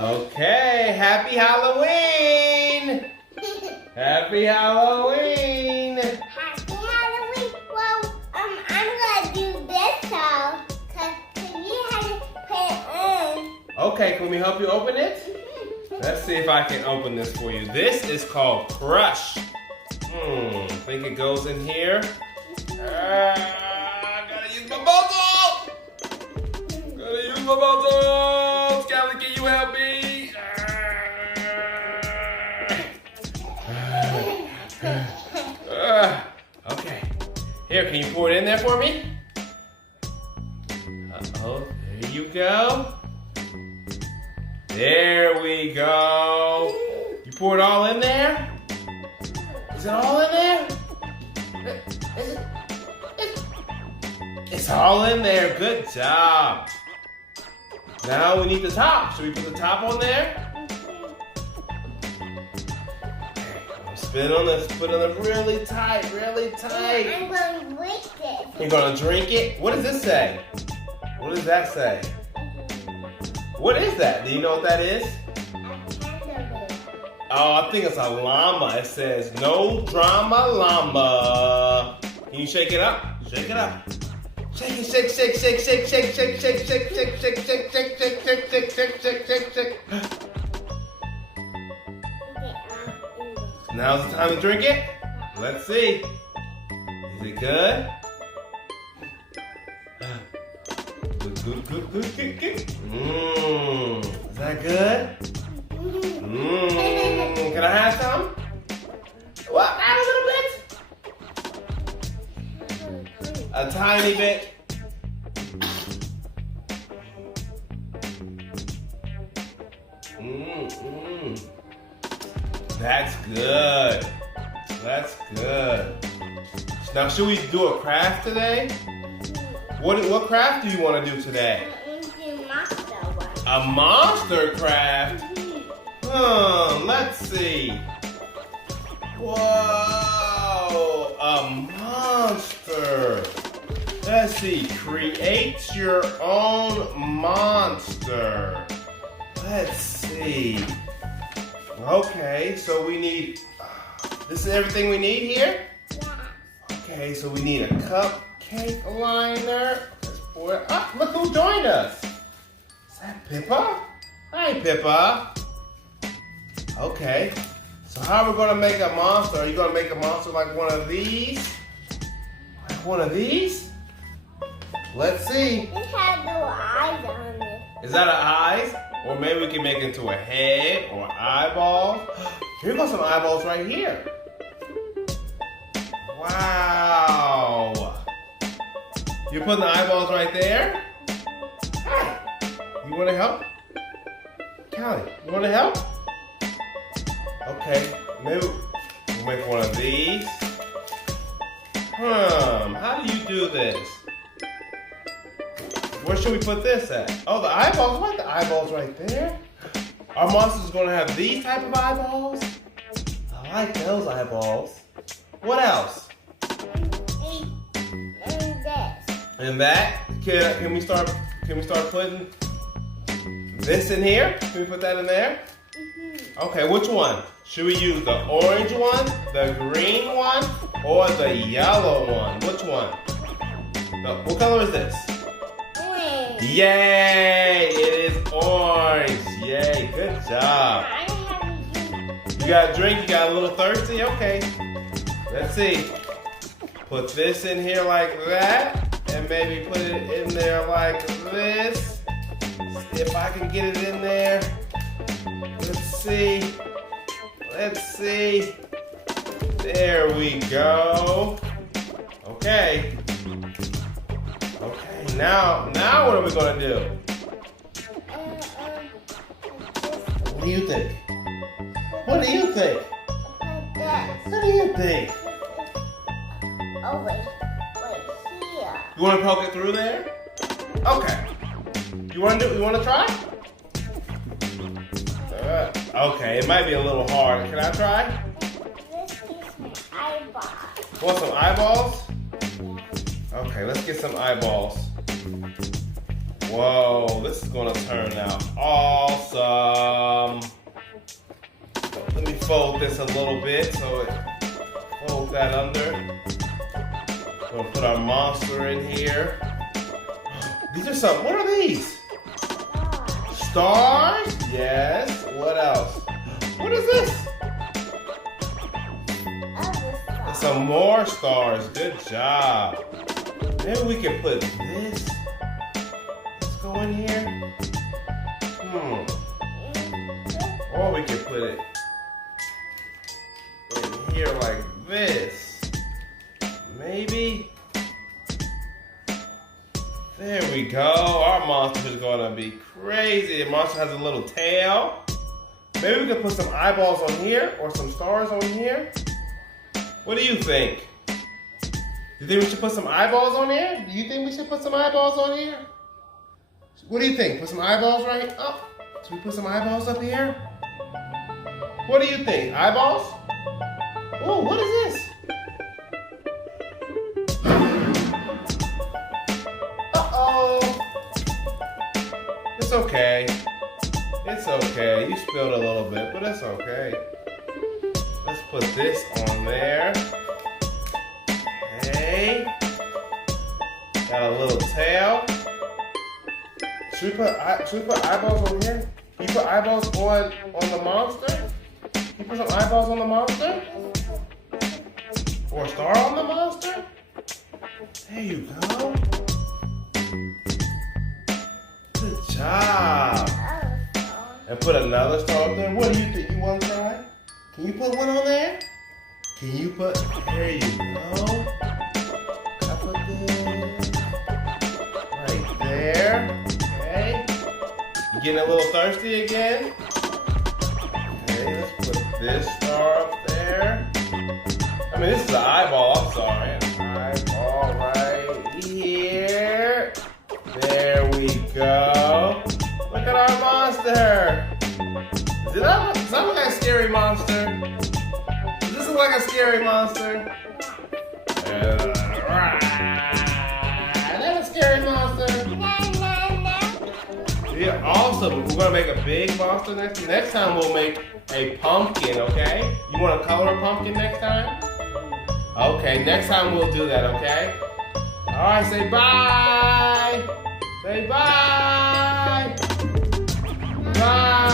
Okay, happy Halloween! Happy Halloween! Happy Halloween. Well, I'm gonna do this now, cause you had to put it on. Okay, can we help you open it? Let's see if I can open this for you. This is called Crush. Think it goes in here? Gotta use my bottle! Gotta use my bottle! Callie, can you help me? Okay. Here, can you pour it in there for me? Uh-oh, there you go. There we go. You pour it all in there? Is it all in there? It's all in there. Good job. Now we need the top. Should we put the top on there? Spin on this. Put on it really tight, really tight. I'm going to drink it. You're gonna drink it? What does this say? What does that say? What is that? Do you know what that is? Oh, I think it's a llama. It says, no drama llama. Can you shake it up? Shake it up. Shake it, shake, shake, shake, shake, shake, shake, shake, shake, shake, shake, shake, shake, shake, shake, shake, shake, shake, shake, shake. Now's the time to drink it. Let's see. Is it good? Good. Is that good? Can I have some? Well, add a little bit. A tiny bit. That's good. That's good. Now, should we do a craft today? What craft do you want to do today? A monster craft? Let's see. Whoa, a monster. Let's see, create your own monster. Let's see. Okay, so we need, this is everything we need here? Yeah. Okay, so we need a cupcake liner. Let's pour it up. Look who joined us. Is that Pippa? Hi, Pippa. Okay, so how are we gonna make a monster? Are you gonna make a monster like one of these? Like one of these? Let's see. It has little eyes on it. Is that an eyes? Or maybe we can make it into a head or eyeballs. Here goes some eyeballs right here. Wow. You're putting the eyeballs right there? Hey, you wanna help? Callie, you wanna help? Okay, maybe we'll make one of these. How do you do this? Where should we put this at? Oh, the eyeballs. What? The eyeballs right there? Our monster's gonna have these type of eyeballs? I like those eyeballs. What else? And this. And that? Can we start putting this in here? Can we put that in there? Okay, which one? Should we use the orange one, the green one, or the yellow one? Which one? What color is this? Orange. Yay! It is orange. Yay! Good job. You got a drink? You got a little thirsty? Okay. Let's see. Put this in here like that, and maybe put it in there like this. If I can get it in there. Let's see. Let's see. There we go. Okay. Okay, now what are we gonna do? What do you think? What do you think? What do you think? Oh, wait, here. You wanna poke it through there? Okay. You wanna try? Okay, it might be a little hard. Can I try? This is my eyeball. Want some eyeballs? Okay, let's get some eyeballs. Whoa, this is gonna turn out awesome. Let me fold this a little bit so it fold that under. We'll put our monster in here. These are some, what are these? Stars? Yes. What else? What is this? Some more stars. Good job. Maybe we can put this. Let's go in here. Or we can put it in here like this. Maybe. There we go. Our monster is gonna be crazy. The monster has a little tail. Maybe we can put some eyeballs on here or some stars on here. What do you think? You think we should put some eyeballs on here? Do you think we should put some eyeballs on here? What do you think? Put some eyeballs right up? Should we put some eyeballs up here? What do you think? Eyeballs? Oh, what is this? Uh-oh. It's okay. It's okay. You spilled a little bit, but it's okay. Let's put this on there. Okay. Got a little tail. Should we put eyeballs on here? Can you put eyeballs on the monster? Can you put some eyeballs on the monster? Or a star on the monster? There you go. Good job. And put another star up there. What do you think? You want to try? Can you put one on there? Can you put, there you go. I put this right there. Okay. You getting a little thirsty again? Okay, let's put this star up there. I mean, this is an eyeball, I'm sorry. An eyeball right here. There we go. Look at our monster. Does that look like a scary monster? Does this look like a scary monster? That's a scary monster. Yeah, awesome. We're gonna make a big monster next time. We'll make a pumpkin, okay? You want to color a pumpkin next time? Okay, next time we'll do that, okay? All right, say bye. Say bye. Bye.